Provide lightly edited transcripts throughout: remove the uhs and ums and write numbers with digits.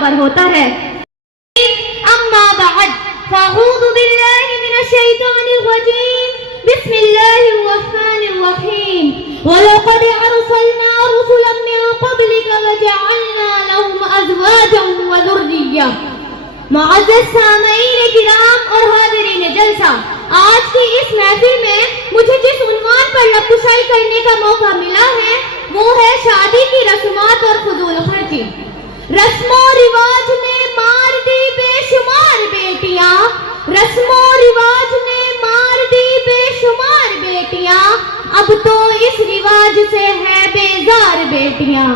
برابر ہوتا ہے۔ اما بعد فاعوذ باللہ من الشیطان الرجیم بسم اللہ الرحمن الرحیم وَلَقَدْ أَرْسَلْنَا رُسُلًا مِّن قَبْلِكَ وَجَعَلْنَا لَهُمْ أَزْوَاجًا وَذُرِّيَّةً۔ معزز سامعین کرام اور حاضرین جلسہ، آج کی اس محفل میں مجھے جس عنوان پر لب کشائی کرنے کا موقع ملا ہے وہ ہے شادی کی رسومات اور فضول خرچی۔ رسم و رواج نے مار دی بے شمار بیٹیاں، رسم و رواج نے مار دی بے شمار بیٹیاں، اب تو اس رواج سے ہے بیزار بیٹیاں۔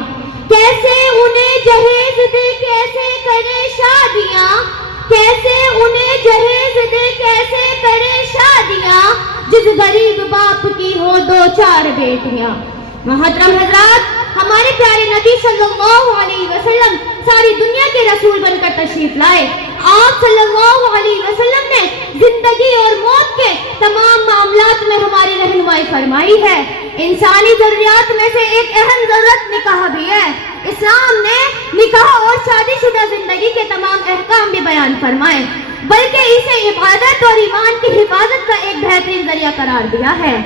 کیسے انہیں جہیز دے کیسے کرے شادیاں، کیسے انہیں جہیز دے کیسے کرے شادیاں، جس غریب باپ کی ہو دو چار بیٹیاں۔ محترم حضرات، ہمارے پیارے نبی صلی اللہ علیہ وسلم ساری دنیا کے رسول بن کر تشریف لائے۔ آپ صلی اللہ علیہ وسلم نے زندگی اور موت کے تمام معاملات میں ہماری رہنمائی فرمائی ہے۔ انسانی ضروریات میں سے ایک اہم ضرورت نکاح بھی ہے۔ اسلام نے نکاح اور شادی شدہ زندگی کے تمام احکام بھی بیان فرمائے، بلکہ اسے عبادت اور ایمان کی حفاظت کا ایک بہترین ذریعہ قرار دیا ہے۔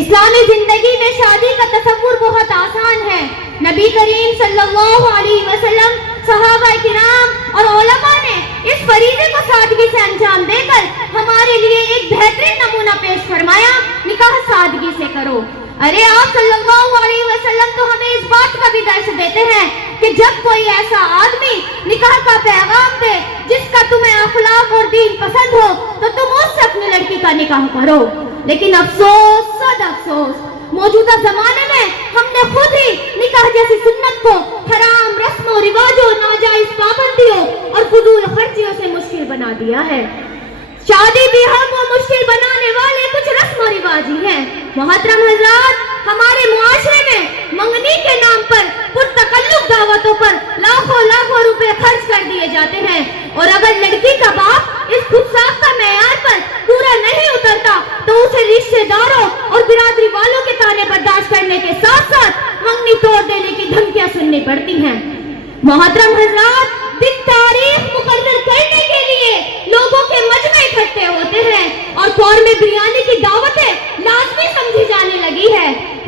اسلامی زندگی میں شادی کا تصور بہت آسان ہے۔ نبی کریم صلی اللہ علیہ وسلم، صحابہ کرام اور علماء نے اس فریضے کو سادگی سے انجام دے کر ہمارے لیے ایک بہترین نمونہ پیش فرمایا، نکاح سادگی سے کرو۔ ارے آپ صلی اللہ علیہ وسلم تو ہمیں اس بات کا بھی درس دیتے ہیں کہ جب کوئی ایسا آدمی نکاح کا پیغام دے جس کا تمہیں اخلاق اور دین پسند ہو تو تم اس سے اپنی لڑکی کا نکاح کرو۔ لیکن افسوس صد افسوس، موجودہ زمانے میں ہم نے خود ہی نکاح جیسی سنت کو حرام رسم و رواجوں، ناجائز پابندیوں اور فضول خرچیوں سے مشکل بنا دیا ہے۔ شادی بیاہ کو مشکل بنانے والے کچھ رسم و رواج ہی ہیں۔ محترم حضرات، ہمارے معاشرے میں منگنی کے نام پر پرتکلف دعوتوں پر لاکھوں لاکھوں روپے خرچ کر دیے جاتے ہیں، اور اگر لڑکی کا باپ اس خود ساختہ معیار پر پورا نہیں اترتا تو اسے رشتے داروں اور برادری والوں کے طعنے برداشت کرنے کے ساتھ ساتھ منگنی توڑ دینے کی دھمکیاں سننی پڑتی ہیں۔ محترم حضرات، دن تاریخ مقرر کرنے کے لیے لوگوں کے مجمع اکٹھے ہوتے ہیں اور قورمے بریانی کی دعوتیں لازمی سمجھی جانے لگی ہے۔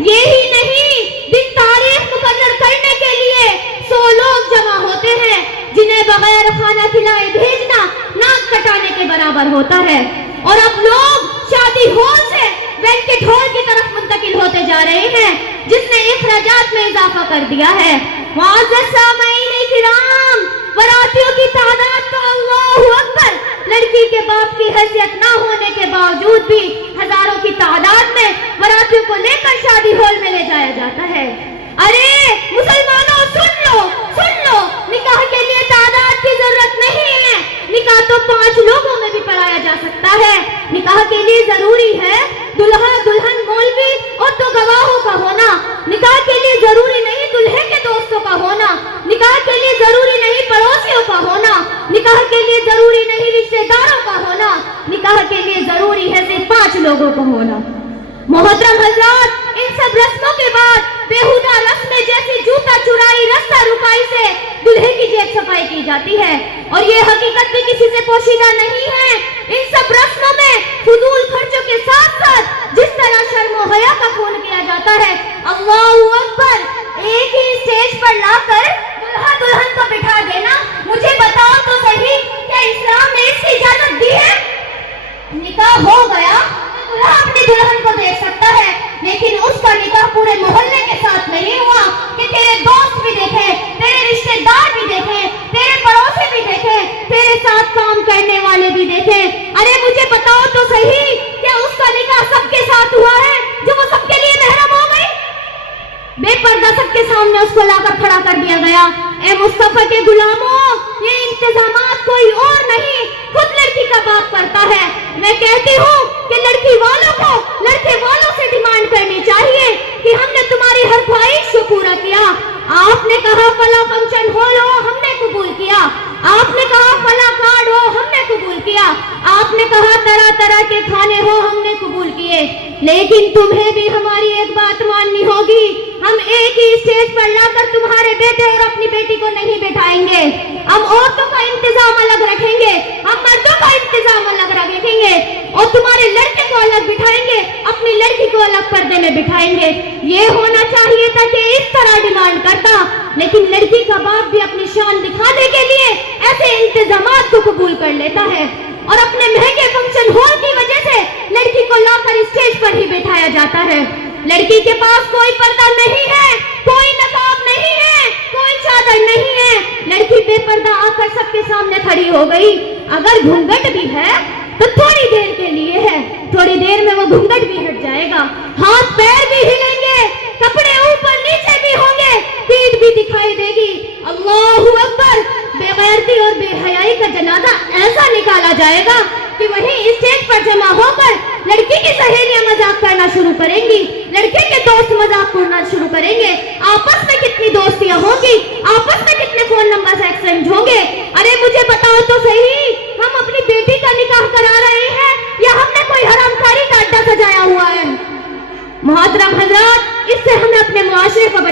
یہی نہیں، دن تاریخ مقرر کرنے کے لیے 100 لوگ جمع ہوتے ہیں جنہیں بغیر کھانا کھلائے بھیجنا ناک کٹانے کے برابر ہوتا ہے، اور اب لوگ شادی ہال سے بینکٹ ہال کی طرف منتقل ہوتے جا رہے ہیں جس نے اخراجات میں اضافہ کر دیا ہے۔ معزز سامعین کرام، براتیوں کی تعداد تو اللہ اکبر، لڑکی کے باپ کی حیثیت نہ ہونے کے باوجود بھی ہزاروں کی تعداد میں براتیوں کو لے کر شادی ہال میں لے جایا جاتا ہے۔ ارے مسلمانوں، سن لو، نکاح کے لیے تعداد کی ضرورت نہیں ہے، نکاح تو 5 لوگوں میں بھی پڑھایا جا سکتا ہے۔ نکاح کے لیے ضروری ہے دلہا دلہن مولوی اور 2 گواہوں کا ہونا۔ نکاح کے لیے ضروری نہیں دلہے کے دوستوں کا ہونا، نکاح کے لیے ضروری نہیں پڑوسیوں کا ہونا، نکاح کے لیے ضروری نہیں رشتے داروں کا ہونا، نکاح کے لیے ضروری ہے صرف 5 لوگوں کا ہونا۔ محترم حضرات، ان سب رسموں کے بعد بیہودہ رسمیں جیسی جوتا چرائی، رستہ رکائی سے دلہے کی جیب صفائی کی جاتی ہے، اور یہ حقیقت بھی کسی سے پوشیدہ نہیں ہے۔ ان سب رسموں میں فضول خرچوں کے ساتھ ساتھ جس طرح شرم و حیا کا خون کیا جاتا ہے، اللہ اکبر، ایک ہی اسٹیج پر لا کر دلہا دلہن کو بٹھا دینا، مجھے بتاؤ تو صحیح، کیا اسلام نے اس کی اجازت دی ہے؟ نکاح ہو گیا، دلہا اپنی دلہن کو دیکھ سکتا ہے، لیکن اس کا نکاح پورے محلے کے ساتھ نہیں ہوا کہ تیرے دوست بھی دیکھیں، تیرے رشتے دار بھی دیکھیں، تیرے پڑوسی بھی دیکھیں، تیرے ساتھ کام کرنے والے بھی دیکھیں۔ ارے مجھے بتاؤ تو صحیح، کیا اس کا نکاح سب کے ساتھ ہوا ہے جو وہ سب کے لیے محرم ہو گئی؟ بے پردہ سب کے سامنے اس کو لا کر کھڑا کر دیا گیا۔ اے مصطفیٰ کے غلاموں، یہ انتظامات کوئی اور نہیں، خود لڑکی کا باپ کرتا ہے۔ میں کہتی ہوں کہ لڑکی والوں کو لڑکے والوں سے ڈیمانڈ کرنی چاہیے کہ ہم نے تمہاری ہر خواہش کو پورا کیا۔ آپ نے کہا فلاں فنکشن ہال ہو، ہم نے قبول کیا۔ آپ نے کہا فلاں کارڈ ہو، ہم نے قبول کیا۔ آپ نے کہا طرح طرح کے کھانے ہو، ہم نے قبول کیے۔ لیکن تمہیں بھی ہماری ایک بات ماننی ہوگی، ہم ایک ہی اسٹیج پر لا کر تمہارے بیٹے اور اپنی بیٹی کو نہیں بٹھائیں گے۔ ہم عورتوں کا انتظام الگ رکھیں گے، ہم مردوں کا انتظام الگ رکھیں گے، اور تمہارے لڑکے کو الگ بٹھائیں گے، اپنی لڑکی کو الگ پردے میں بٹھائیں گے۔ یہ ہونا چاہیے تھا کہ اس طرح ڈیمانڈ کرتا، لیکن لڑکی کا باپ بھی اپنی شان دکھانے کے لیے ایسے انتظامات کو قبول کر لیتا ہے، اور اپنے مہنگے فنکشن ہال کی وجہ سے لڑکی کو لا کر اسٹیج پر ہی بٹھایا جاتا ہے۔ لڑکی کے پاس کوئی پردہ نہیں ہے، کوئی نقاب نہیں ہے، کوئی چادر نہیں ہے، لڑکی بے پردہ آ کر سب کے سامنے کھڑی ہو گئی۔ اگر گھونگھٹ بھی ہے تو تھوڑی دیر کے لیے ہے، تھوڑی دیر میں وہ گھونگھٹ بھی ہٹ جائے گا، ہاتھ پیر بھی ہلیں گے، کپڑے اوپر نیچے بھی ہوں گے، پیٹھ بھی دکھائی دے گی۔ اللہ اکبر! بے غیرتی اور بے حیائی کا جنازہ ایسا نکالا جائے گا کہ وہیں اسٹیج پر جمع ہو کر لڑکی کی سہیلیاں مذاق کرنا شروع کریں گی، لڑکے کے دوست مذاق کرنا شروع کریں گے، آپس میں کتنی دوستیاں ہوں گی، آپس میں کتنے فون نمبر ایکسچینج ہوں گے۔ ارے مجھے بتاؤ تو صحیح، ہم اپنی بیٹی کا نکاح کرا رہے ہیں یا ہم نے کوئی حرام کاری کا اڈا سجایا ہوا ہے؟ محترم حضرات، اس سے ہمیں اپنے معاشرے کو بچانا